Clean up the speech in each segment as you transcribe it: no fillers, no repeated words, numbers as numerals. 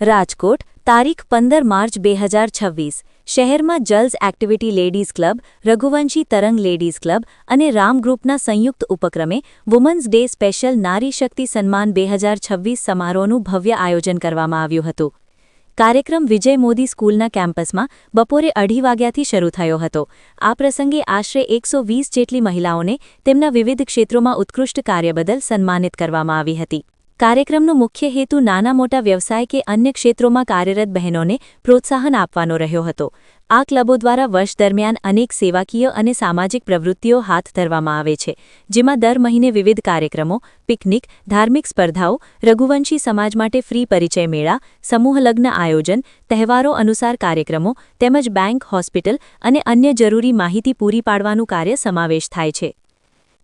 રાજકોટ તારીખ 15 માર્ચ 2026 શહેરમાં જલ્સ activity ladies club, Raghuvanshi તરંગ લેડીઝ ક્લબ અને રામ ગ્રુપના સંયુક્ત ઉપક્રમે વુમન્સ ડે સ્પેશિયલ નારી શક્તિ સન્માન 2026 સમારોહનું ભવ્ય આયોજન કરવામાં આવ્યું હતું. કાર્યક્રમ વિજય મોદી સ્કૂલના કેમ્પસમાં બપોરે 2:30 વાગ્યાથી શરૂ થયો હતો. આ પ્રસંગે આશરે 120 જેટલી મહિલાઓને તેમના વિવિધ ક્ષેત્રોમાં ઉત્કૃષ્ટ કાર્ય બદલ સન્માનિત કરવામાં આવી હતી. કાર્યક્રમનો મુખ્ય હેતુ નાના મોટા વ્યવસાય કે અન્ય ક્ષેત્રોમાં કાર્યરત બહેનોને પ્રોત્સાહન આપવાનો રહ્યો હતો. આ ક્લબો દ્વારા વર્ષ દરમિયાન અનેક સેવાકીય અને સામાજિક પ્રવૃત્તિઓ હાથ ધરવામાં આવે છે, જેમાં દર મહિને વિવિધ કાર્યક્રમો, પિકનિક, ધાર્મિક સ્પર્ધાઓ, રઘુવંશી સમાજ માટે ફ્રી પરિચય મેળા, સમૂહ લગ્ન આયોજન, તહેવારો અનુસાર કાર્યક્રમો તેમજ બેંક, હોસ્પિટલ અને અન્ય જરૂરી માહિતી પૂરી પાડવાનું કાર્ય સમાવેશ થાય છે.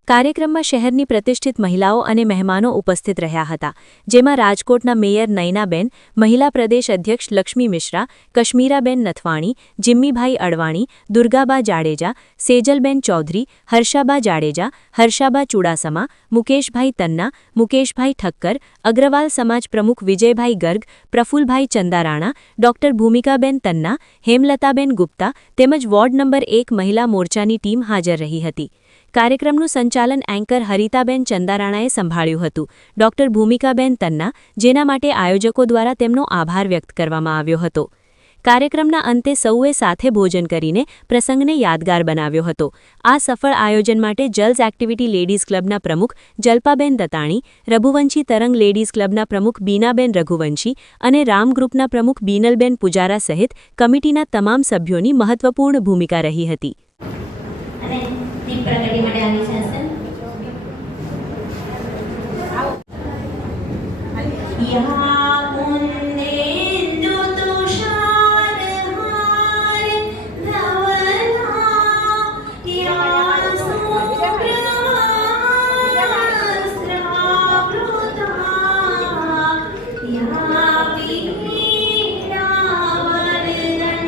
કાર્યક્રમમાં શહેરની પ્રતિષ્ઠિત મહિલાઓ અને મહેમાનો ઉપસ્થિત રહ્યા હતા, જેમાં રાજકોટના મેયર નયનાબેન, મહિલા પ્રદેશ અધ્યક્ષ લક્ષ્મી મિશ્રા, કશ્મીરાબેન નથવાણી, જિમ્મીભાઈ અડવાણી, દુર્ગાબા જાડેજા, સેજલબેન ચૌધરી, હર્ષાબા જાડેજા, હર્ષાબા ચુડાસમા, મુકેશભાઈ તન્ના, મુકેશભાઈ ઠક્કર, અગ્રવાલ સમાજ પ્રમુખ વિજયભાઈ ગર્ગ, પ્રફુલભાઈ ચંદારાણા, ડોક્ટર ભૂમિકાબેન તન્ના, હેમલતાબેન ગુપ્તા તેમજ વોર્ડ નંબર 1 મહિલા મોરચાની ટીમ હાજર રહી હતી. કાર્યક્રમનું સંચાલન એન્કર હરિતાબેન ચંદારાણાએ સંભાળ્યું હતું. ડોક્ટર ભૂમિકાબેન તન્ના, જેના માટે આયોજકો દ્વારા તેમનો આભાર વ્યક્ત કરવામાં આવ્યો હતો. કાર્યક્રમના અંતે સૌએ સાથે ભોજન કરીને પ્રસંગને યાદગાર બનાવ્યો હતો. આ સફળ આયોજન માટે જલ્સ એક્ટિવિટી લેડીઝ ક્લબના પ્રમુખ જલ્પાબેન દતાણી, રઘુવંશી તરંગ લેડીઝ ક્લબના પ્રમુખ બીનાબેન રઘુવંશી અને રામ ગ્રુપના પ્રમુખ બીનલબેન પુજારા સહિત કમિટીના તમામ સભ્યોની મહત્વપૂર્ણ ભૂમિકા રહી હતી. પ્રગતિ માટે આવી શાસન યહાં કુંદેન્દુ તુષાર હાર ધવલા યા સુપ્રભાસ્ત્રાવૃતા યા વીણા વરદંડમંડિત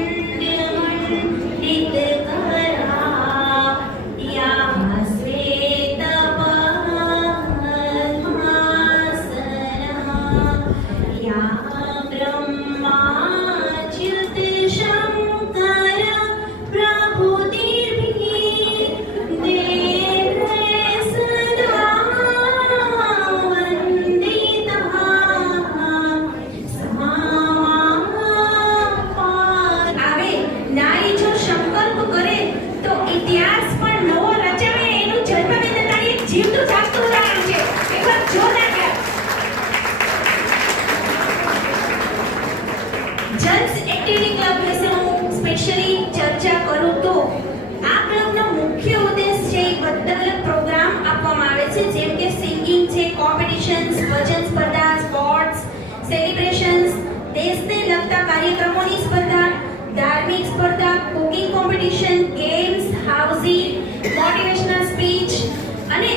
જલ્સ એક્ટિવિટી ક્લબ વિશે હું સ્પેશિયલી ચર્ચા કરું તો આ ક્લબનો મુખ્ય ઉદ્દેશ છે બધા પ્રોગ્રામ આપવામાં આવે છે, જેમ કે સિંગિંગ છે, કોમ્પિટિશન્સ, વચન સ્પર્ધા, સ્પોર્ટ્સ, સેલિબ્રેશન્સ, દેશને લગતા કાર્યક્રમોની સ્પર્ધા, ધાર્મિક સ્પર્ધા, cooking competition, games, housing, motivational speech અને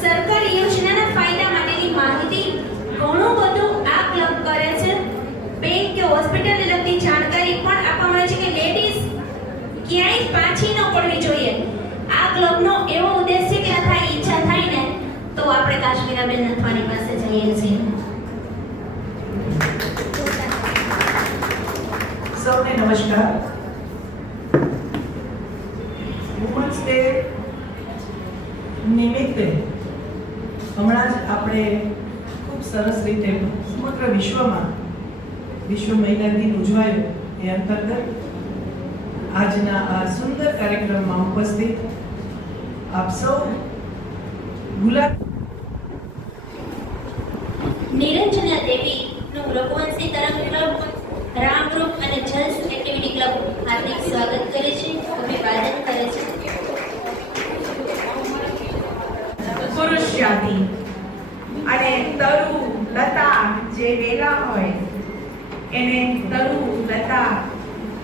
સરકારી યોજનાના ફાયદા માટેની માહિતી ઘણું બધું આ ક્લબ કરે છે. બેંક કે હોસ્પિટલને લગતી જાણકારી પણ આપવામાં આવે છે કે લેડીઝ ક્યાંય પાછી ન પડવી જોઈએ. આ ક્લબનો એવો ઉદ્દેશ છે કે થાય ઈચ્છા થાય ને તો આપણે કાશ્મીરાબેન નથવાણી પાસે જઈએ છીએ. સૌને નમસ્કાર. વુમન્સ ડે નિમિત્તે હમણાં જ આપણે ખૂબ સરસ રીતે સમગ્ર વિશ્વમાં વિશ્વ મહિલા દિન ઉજવાયો. એ અંતર્ગત આજના આ સુંદર કાર્યક્રમમાં ઉપસ્થિત આપ સૌ નિરંજના દેવીનું રઘુવંશી તરંગ ક્લબ, રામ ગ્રુપ અને જલ્સ એક્ટિવિટી ક્લબ હાર્દિક સ્વાગત કરે છે, અભિવાદન કરે છે. પુરુષ જાતિ અને તરુ લતા જે વેલા હોય એને તરુ લતા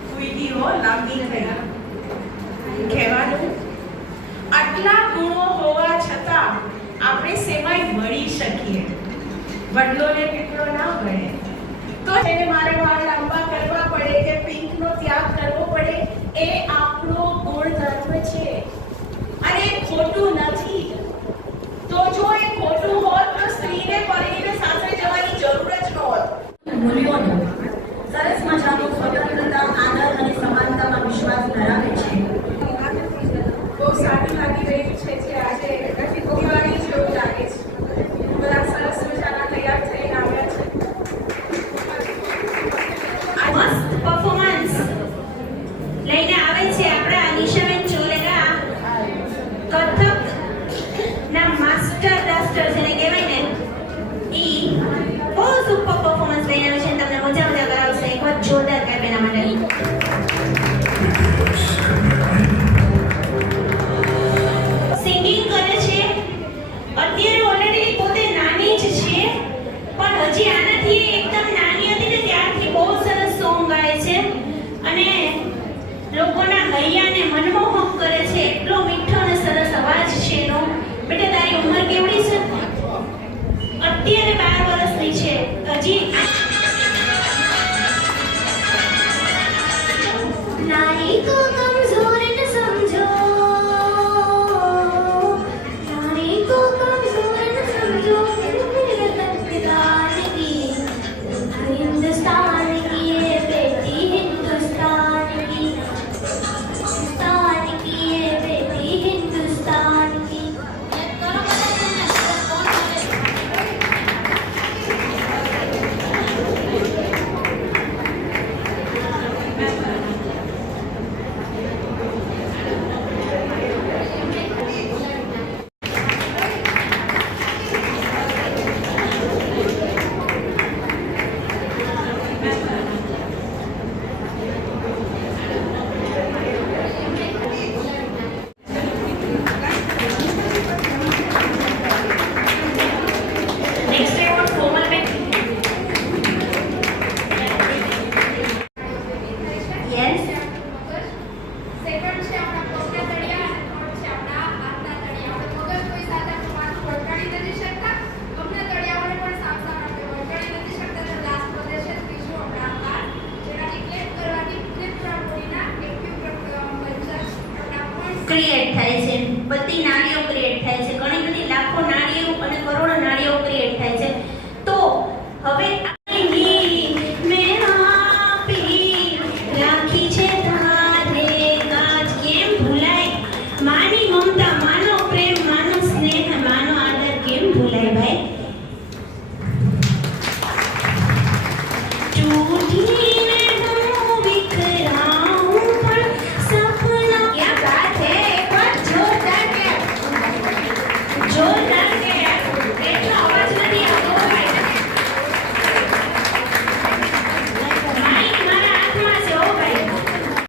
કુઈડીઓ લાગી થઈ કહેવાનું. આટલા ગુણો હોવા છતાં આપણે સેમાય મળી શકીએ. વડલોને કેટલો ના ગણે તો એને મારે વાળ લાંબા કરવા પડે કે પિંકનો ત્યાગ કરવો પડે, એ આપણો ગુણધર્મ છે અને ખોટું નથી. તો જો એ ખોટું હોત તો સ્ત્રીને પરિણીને સાસરે જવાની જરૂર જ ન હોત. મૂલ્યોનો અત્યારે ઓલરેડી પોતે નાની જ છે, પણ હજી આનાથી એકદમ નાની હતી ને ત્યારથી બહુ સરસ સોંગ ગાય છે અને લોકોના હૈયાને મનમોહક કરે છે. એટલો મીઠો અને સરસ અવાજ છે એનો. બેટા તારી ઉંમર કેવડી છે? અત્યારે 12 વર્ષની છે. હજી नारी को कमजोर न समझो, नारी को कमजोर न समझो, हिंदुस्तान की, हिंदुस्तान की ये बेटी, हिंदुस्तान की, हिंदुस्तान की ये बेटी, हिंदुस्तान की. Next award Komalben. Yes. Second છે આપણા પગના તળિયા અને થર્ડ છે આપણા હાથના તળિયા. આપણે મગજ કોઈ સાથે આપણું માથું વળગાડી નથી શકતા, પગના તળિયાઓને પણ સાફ આપણે વળગાડી નથી શકતા. તો લાસ્ટ વધે છે ત્રીજું આપણા હાથ, જેનાથી ક્લેપ કરવાથી પૂરેપૂરા બોડીના એક્યુપ્રેશર આપણા પોઈન્ટ ક્રિએટ થાય છે. બધી નાડીઓ ક્રિએટ થાય છે. ઘણી બધી લાખો નાડીઓ અને કરોડો નાડીઓ ક્રિએટ થાય છે. તો હવે મેં આપી રાખી છે તારે કાજ. કેમ ભૂલાય માની મમતા, માનો પ્રેમ, માનો સ્નેહ, માનો આદર કેમ ભૂલાય ભાઈ? टूटीने હું बिखराऊं પણ સપના. क्या बात है, एक बार जोरदार clap. जोरदार